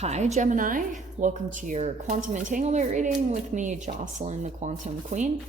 Hi Gemini, welcome to your quantum entanglement reading with me, Jocelyn, the Quantum Queen.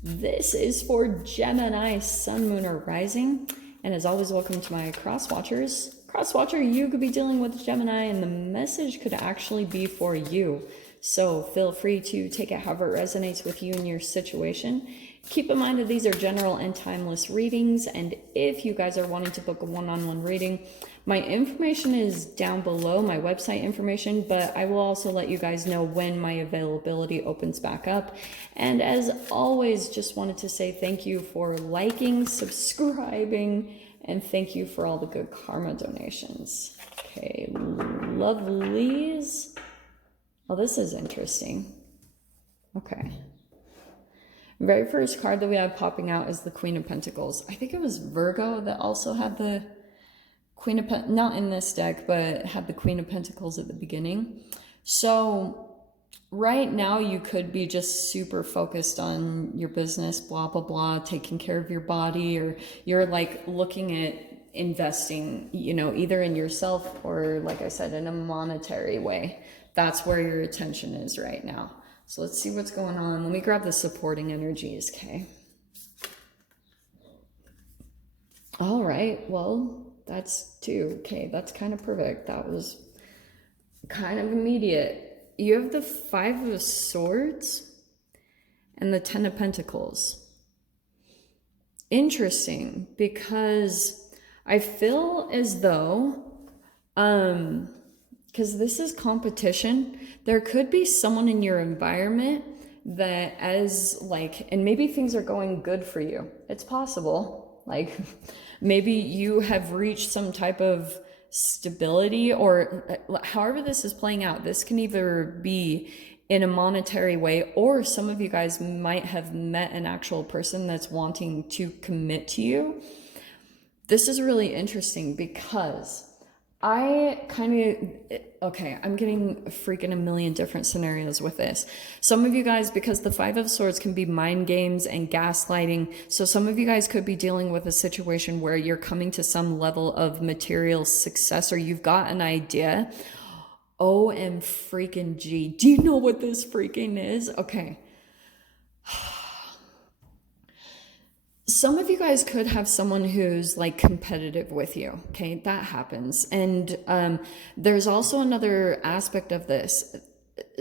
This is for Gemini, Sun, Moon, or Rising. And as always, welcome to my cross watchers. Cross watcher, you could be dealing with Gemini and the message could actually be for you. So feel free to take it however it resonates with you and your situation. Keep in mind that these are general and timeless readings, and if you guys are wanting to book a one-on-one reading, my information is down below, my website information, but I will also let you guys know when my availability opens back up. And as always, just wanted to say thank you for liking, subscribing, and thank you for all the good karma donations. Okay, lovelies. Oh, this is interesting. Okay. Very first card that we have popping out is the Queen of Pentacles. I think it was Virgo that also had the Queen of Pentacles, not in this deck, but had the Queen of Pentacles at the beginning. So right now you could be just super focused on your business, blah, blah, blah, taking care of your body, or you're like looking at investing, you know, either in yourself or, like I said, in a monetary way. That's where your attention is right now. So let's see what's going on. Let me grab the supporting energies, okay? All right, well, that's two. Okay, that's kind of perfect. That was kind of immediate. You have the Five of Swords and the Ten of Pentacles. Interesting, because I feel as though, because this is competition, there could be someone in your environment that and maybe things are going good for you. It's possible. Like maybe you have reached some type of stability, or however this is playing out. This can either be in a monetary way, or some of you guys might have met an actual person that's wanting to commit to you. This is really interesting because I'm getting freaking a million different scenarios with this. Some of you guys, because the Five of Swords can be mind games and gaslighting, so some of you guys could be dealing with a situation where you're coming to some level of material success, or you've got an idea. OM freaking G. Do you know what this freaking is? Okay. Some of you guys could have someone who's like competitive with you, okay? That happens. And there's also another aspect of this.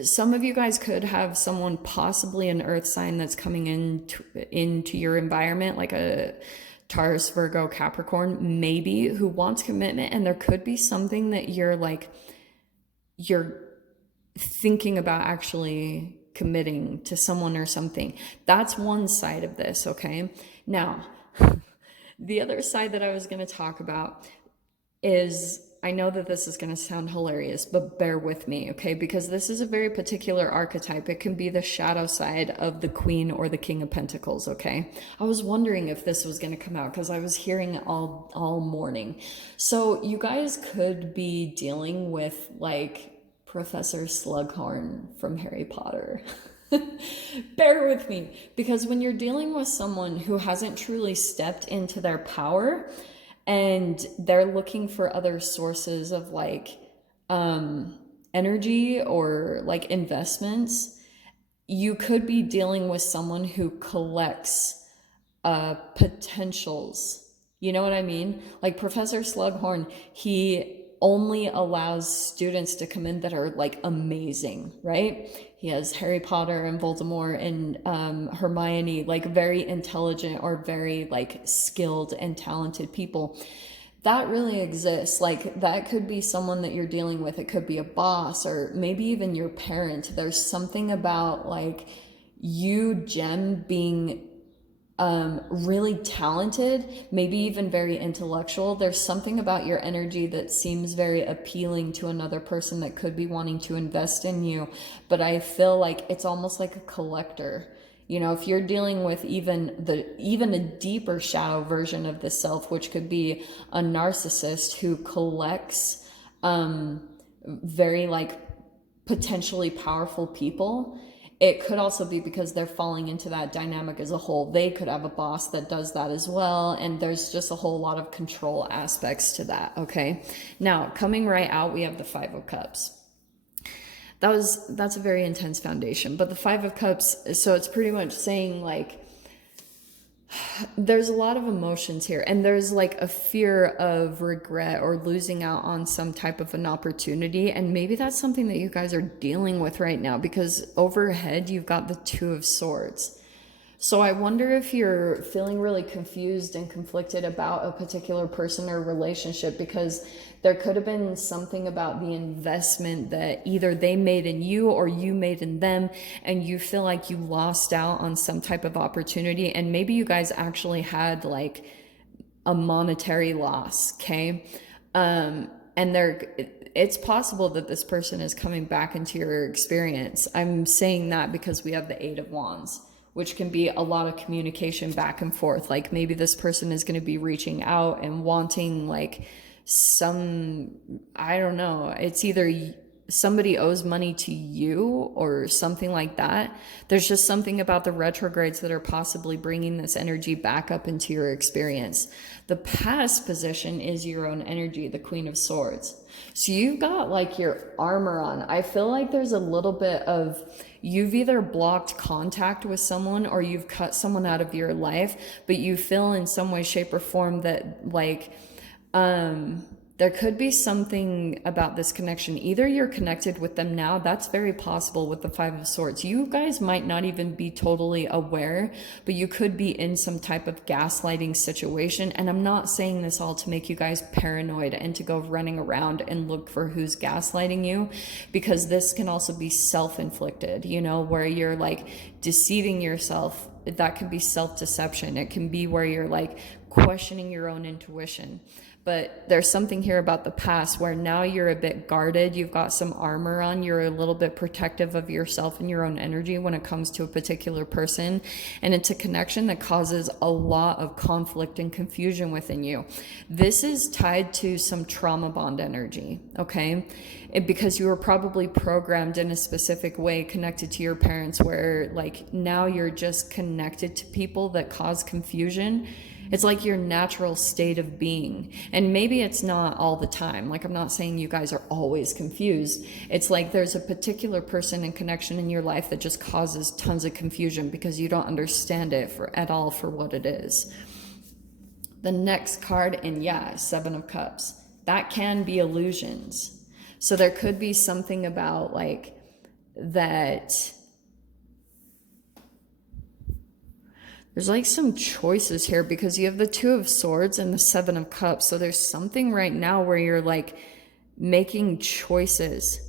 Some of you guys could have someone, possibly an earth sign, that's coming into your environment, like a Taurus, Virgo, Capricorn, maybe, who wants commitment. And there could be something that you're thinking about actually committing to someone or something. That's one side of this, okay? Now, the other side that I was going to talk about is, I know that this is going to sound hilarious, but bear with me, okay? Because this is a very particular archetype. It can be the shadow side of the Queen or the King of Pentacles, okay? I was wondering if this was going to come out because I was hearing it all morning. So you guys could be dealing with like Professor Slughorn from Harry Potter. Bear with me, because when you're dealing with someone who hasn't truly stepped into their power and they're looking for other sources of like energy or like investments, you could be dealing with someone who collects potentials. You know what I mean? Like Professor Slughorn, he only allows students to come in that are like amazing, right? He has Harry Potter and Voldemort and Hermione, like very intelligent or very like skilled and talented people. That really exists. Like that could be someone that you're dealing with. It could be a boss or maybe even your parent. There's something about like you, Gem, being really talented, maybe even very intellectual. There's something about your energy that seems very appealing to another person that could be wanting to invest in you. But I feel like it's almost like a collector. You know, if you're dealing with even a deeper shadow version of the self, which could be a narcissist who collects very like potentially powerful people. It could also be because they're falling into that dynamic as a whole. They could have a boss that does that as well. And there's just a whole lot of control aspects to that, okay? Now, coming right out, we have the Five of Cups. that's a very intense foundation. But the Five of Cups, so it's pretty much saying like, there's a lot of emotions here, and there's like a fear of regret or losing out on some type of an opportunity, and maybe that's something that you guys are dealing with right now, because overhead you've got the Two of Swords. So I wonder if you're feeling really confused and conflicted about a particular person or relationship, because there could have been something about the investment that either they made in you or you made in them, and you feel like you lost out on some type of opportunity, and maybe you guys actually had like a monetary loss, okay? And it's possible that this person is coming back into your experience. I'm saying that because we have the Eight of Wands, which can be a lot of communication back and forth. Like maybe this person is going to be reaching out and wanting like I don't know, it's either somebody owes money to you or something like that. There's just something about the retrogrades that are possibly bringing this energy back up into your experience. The past position is your own energy, the Queen of Swords. So you've got like your armor on. I feel like there's a little bit of, you've either blocked contact with someone or you've cut someone out of your life, but you feel in some way, shape, or form that like, there could be something about this connection. Either you're connected with them now, that's very possible with the Five of Swords. You guys might not even be totally aware, but you could be in some type of gaslighting situation. And I'm not saying this all to make you guys paranoid and to go running around and look for who's gaslighting you, because this can also be self-inflicted, you know, where you're like deceiving yourself. That can be self-deception. It can be where you're like questioning your own intuition. But there's something here about the past where now you're a bit guarded. You've got some armor on. You're a little bit protective of yourself and your own energy when it comes to a particular person. And it's a connection that causes a lot of conflict and confusion within you. This is tied to some trauma bond energy, okay? Because you were probably programmed in a specific way, connected to your parents, where like now you're just connected to people that cause confusion. It's like your natural state of being. And maybe it's not all the time. Like, I'm not saying you guys are always confused. It's like there's a particular person and connection in your life that just causes tons of confusion because you don't understand it at all for what it is. The next card, and yeah, Seven of Cups. That can be illusions. So there could be something about like that. There's like some choices here because you have the Two of Swords and the Seven of Cups. So there's something right now where you're like making choices.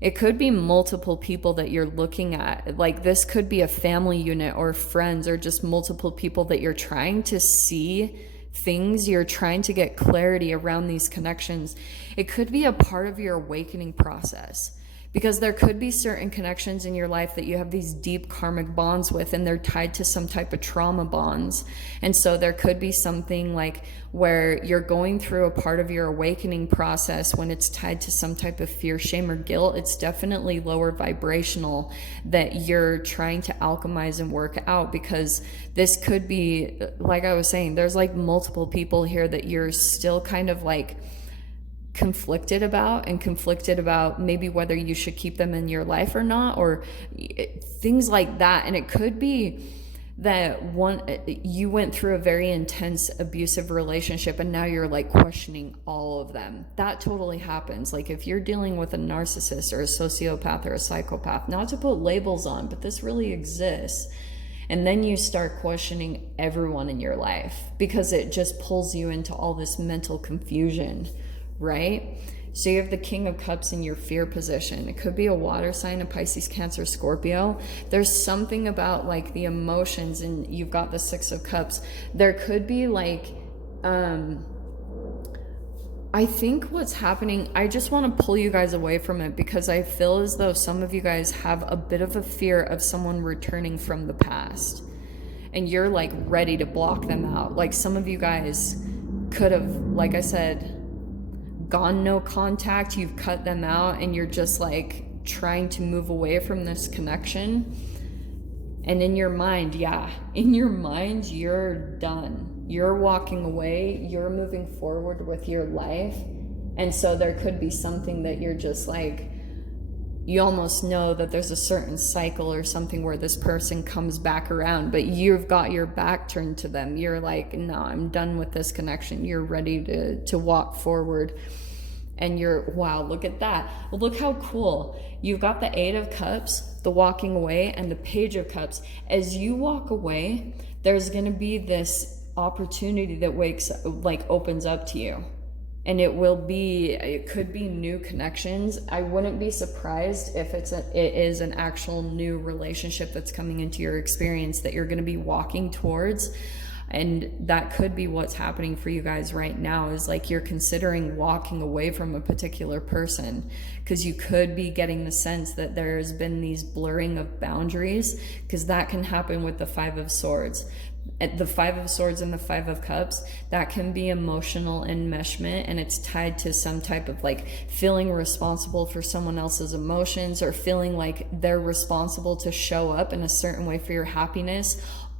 It could be multiple people that you're looking at. Like this could be a family unit or friends or just multiple people that you're trying to see things. You're trying to get clarity around these connections. It could be a part of your awakening process. Because there could be certain connections in your life that you have these deep karmic bonds with, and they're tied to some type of trauma bonds. And so there could be something like where you're going through a part of your awakening process when it's tied to some type of fear, shame, or guilt. It's definitely lower vibrational that you're trying to alchemize and work out, because this could be, like I was saying, there's like multiple people here that you're still kind of like conflicted about maybe whether you should keep them in your life or not, or things like that. And it could be that you went through a very intense abusive relationship and now you're like questioning all of them. That totally happens. Like if you're dealing with a narcissist or a sociopath or a psychopath, not to put labels on, but this really exists. And then you start questioning everyone in your life because it just pulls you into all this mental confusion, right? So you have the King of Cups in your fear position. It could be a water sign, a Pisces, Cancer, Scorpio. There's something about like the emotions, and you've got the Six of Cups. There could be like, I think what's happening, I just want to pull you guys away from it because I feel as though some of you guys have a bit of a fear of someone returning from the past. And you're like ready to block them out. Like some of you guys could have, like I said, gone no contact, you've cut them out, and you're just like trying to move away from this connection. And in your mind, you're done. You're walking away, you're moving forward with your life. And so there could be something that you're just like, you almost know that there's a certain cycle or something where this person comes back around, but you've got your back turned to them. You're like, no, I'm done with this connection. You're ready to walk forward. And you're, wow, look at that. Well, look how cool. You've got the Eight of Cups, the walking away, and the Page of Cups. As you walk away, there's going to be this opportunity that opens up to you. And it could be new connections. I wouldn't be surprised if it is an actual new relationship that's coming into your experience that you're going to be walking towards. And that could be what's happening for you guys right now, is like you're considering walking away from a particular person, because you could be getting the sense that there's been these blurring of boundaries, because that can happen with the Five of Swords. At the Five of Swords and the Five of Cups, that can be emotional enmeshment, and it's tied to some type of like feeling responsible for someone else's emotions, or feeling like they're responsible to show up in a certain way for your happiness.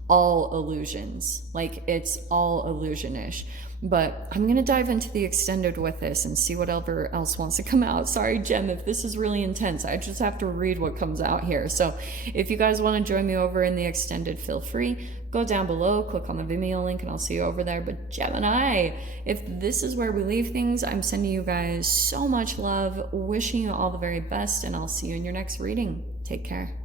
All illusions. Like, it's all illusionish. But I'm going to dive into the extended with this and see whatever else wants to come out. Sorry, Jem, if this is really intense. I just have to read what comes out here. So if you guys want to join me over in the extended, feel free. Go down below, click on the Vimeo link, and I'll see you over there. But Gemini, if this is where we leave things, I'm sending you guys so much love, wishing you all the very best, and I'll see you in your next reading. Take care.